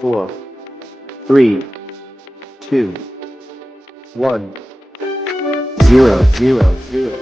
4, 3, 2, 1, 0, 0, 0.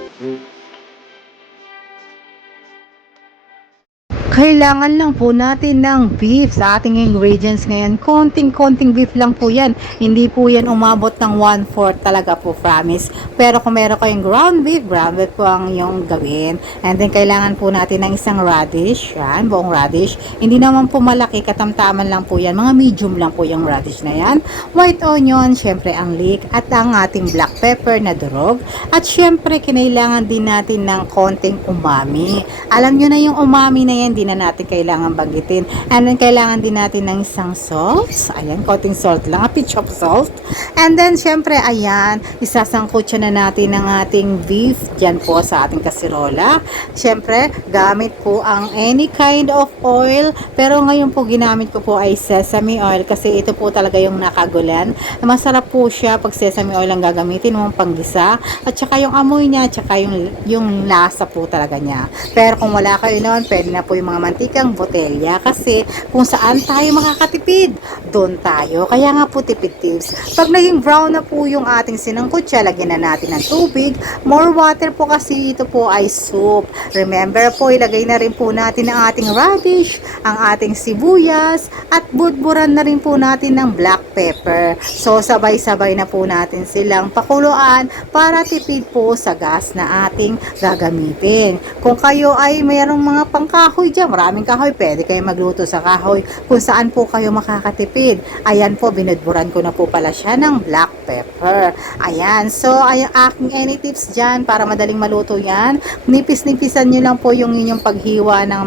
Kailangan lang po natin ng beef sa ating ingredients ngayon. Konting-konting beef lang po yan. Hindi po yan umabot ng 1/4 talaga po, promise. Pero kung meron kayong ground beef po ang yung gawin. And then, kailangan po natin ng isang radish. Yan, buong radish. Hindi naman po malaki, katamtaman lang po yan. Mga medium lang po yung radish na yan. White onion, syempre ang leek, at ang ating black pepper na durog. At syempre, kinailangan din natin ng konting umami. Alam nyo na yung umami na yan, di na natin kailangan banggitin. And then, kailangan din natin ng isang salt. Ayan, konting salt lang. A pinch of salt. And then, syempre, ayan, isasangkot na natin ng ating beef dyan po sa ating kasirola. Syempre, gamit po ang any kind of oil. Pero ngayon po, ginamit ko po ay sesame oil kasi ito po talaga yung nakagulan. Masarap po siya pag sesame oil ang gagamitin mong panggisa. At saka yung amoy niya, at saka yung lasa po talaga niya. Pero kung wala kayo noon, pwede na po yung mga mantikang botelya kasi kung saan tayo makakatipid, doon tayo. Kaya nga po tipid tips. Pag naging brown na po yung ating sinangkot siya, lagyan na natin ng tubig. More water po kasi ito po ay soup. Remember po, ilagay na rin po natin ang ating radish, ang ating sibuyas, at budburan na rin po natin ng black pepper. So, sabay-sabay na po natin silang pakuluan para tipid po sa gas na ating gagamitin. Kung kayo ay mayroong mga pangkahoy dyan, maraming kahoy, pwede kayo magluto sa kahoy kung saan po kayo makakatipid. Ayan po, binudburan ko na po pala siya ng black pepper. Ayan, so ayan aking any tips dyan para madaling maluto yan. Nipis-nipisan nyo lang po yung inyong paghiwa ng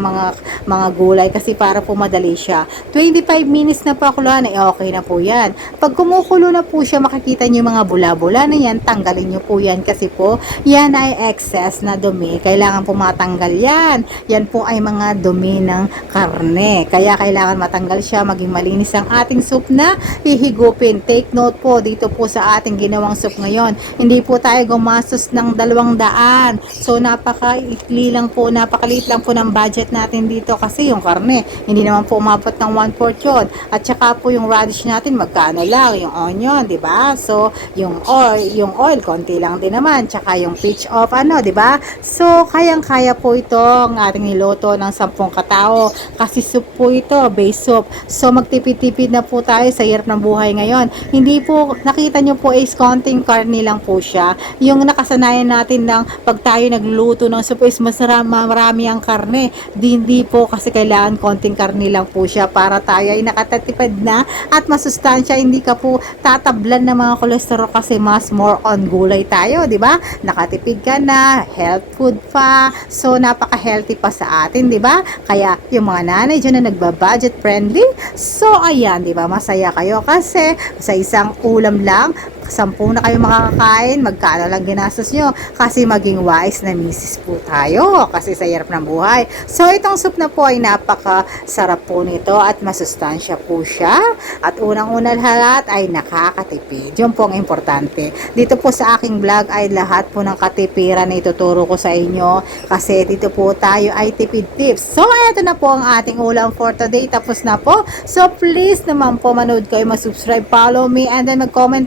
mga gulay kasi para po madali siya. 25 minutes na pakuluan ay okay na po yan. Pag kumukulo na po siya, makikita nyo yung mga bula-bula na yan, tanggalin nyo po yan kasi po yan ay excess na dumi. Kailangan po matanggal yan. Yan po ay mga dumi ng karne. Kaya kailangan matanggal siya, maging malinis ang ating soup na hihigupin. Take note po dito po sa ating ginawang soup ngayon. Hindi po tayo gumastos ng 200. So napakaliit lang po ng budget natin dito kasi yung karne, hindi naman po umabot ng 1/4 yun. At saka po yung radish natin, magkano lang, yung onion, di ba? So yung oil, konti lang din naman. Tsaka yung pitch of di ba? So kayang-kaya po ito ang ating niloto ng 10 katao kasi soup po ito, base soup. So magtipid-tipid na po tayo sa hirap ng buhay ngayon. Hindi po, nakita nyo po is konting karne lang po siya. Yung nakasanayan natin ng pag tayo nagluluto ng soup is mas marami ang karne. Hindi po kasi kailangan konting karne lang po siya para tayo ay nakatatipid na at masustansya. Hindi ka po tatablan ng mga kolesterol kasi mas more on gulay tayo, di ba? Nakatipid ka na, health food pa. So napaka-healthy pa sa atin, di ba? Kaya yung mga nanay dyan na nagba-budget friendly, so ayan, di ba? Masaya kayo kasi sa isang ulam lang, 10 na kayo makakakain, magkano lang ginastos nyo kasi maging wise na misis po tayo kasi sa hirap ng buhay. So itong soup na po ay napakasarap po nito at masustansya po siya at unang-una lahat ay nakakatipid. Yun po ang importante. Dito po sa aking vlog ay lahat po ng katipiran na ituturo ko sa inyo kasi dito po tayo ay tipid tips. So ito na po ang ating ulam for today. Tapos na po. So please naman po manood kayo, mag-subscribe, follow me, and then mag-comment